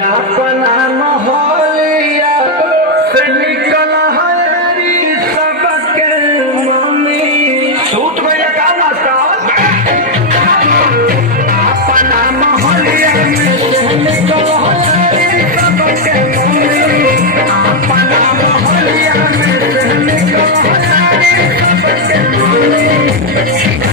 अपना मोहलिया से निकल हरी सबके मम्मी सूट भैया का माता अपना मोहलिया में से निकल हरी सबके मम्मी अपना मोहलिया में से निकल हरी सबके मम्मी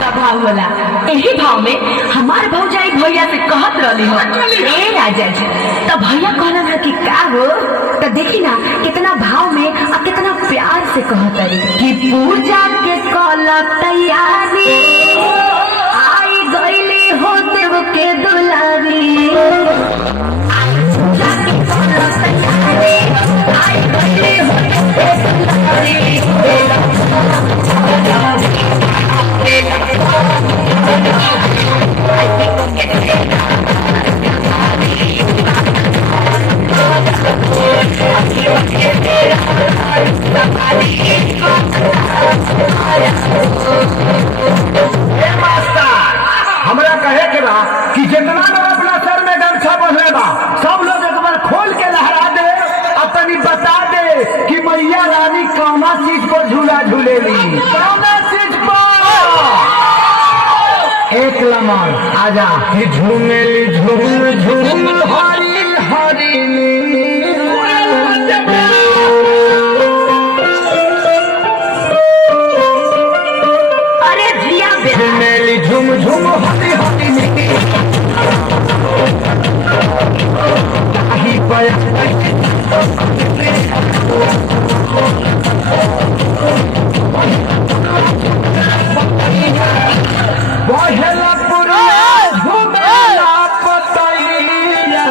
यही भाव में हमार भौजाई भैया से कहत रही हो ए राजा जी तो भैया कहना था कि का हो तो देखी ना कितना भाव में और कितना प्यार से कहत रही कि पूजा के कल तैयारी आई गईली हो देव के दुलारी पूजा के कल तैयारी आई गईली हो देव के दुलारी हमरा कहे के बा कि जितना लोग अपना सर में गमछा बंधले बा सब लोग एक बार खोल के लहरा दे और तनी बता दे कि मैया रानी कौना चीज पर झूला झूलेली कौना चीज पर एक लमन आजा झूमेली झूम झूम हरी हरी झूमेली झूम झूम हरी हरी बहेला पूरा झूमेला पतैया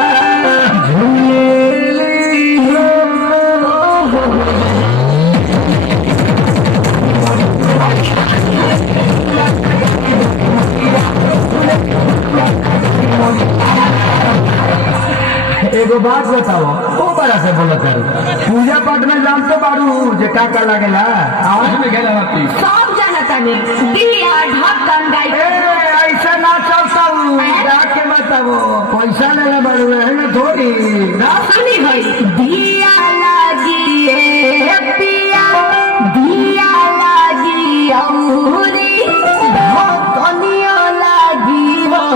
झूमेली एगो बात बताओ ओ बड़ा से बोलत है पूजा पाठ में जानते बारू जे का का लागेला आवाज में गेला होती सब जानता नहीं दिया ढक्कन गाई ऐसा ना चलता हूँ जाके बताओ पैसा लेने बारू है ना थोड़ी ना सुनी भाई दिया लागी पिया दिया लागी अमूरी ढक्कनिया लागी हो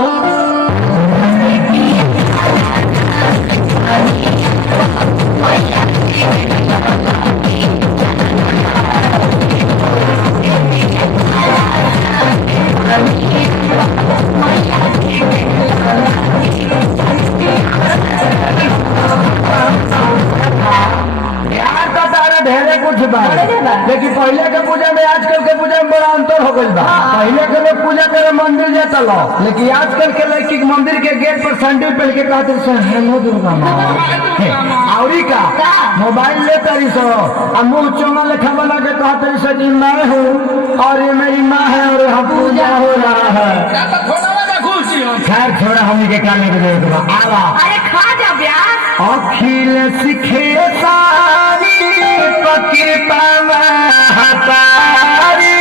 ढेरे कुछ बा लेकिन पहले के पूजा में आजकल के पूजा में बड़ा अंतर हो गई बा पहले के लोग पूजा करे मंदिर जाता लो लेकिन आजकल के लड़की मंदिर के गेट पर सैंडल पहन के कहते हेलो दुर्गा माँ आवरी का मोबाइल ले तारी सो और मुंह चोंगा लेखा बना के कहते सो जी मैं हूँ और ये मेरी माँ है और यहाँ पूजा हो रहा है खैर छोड़ा हमने के क्या लेके आवा अरे खा जा ब्याह अखिल सिखे सारी कृपा हतारी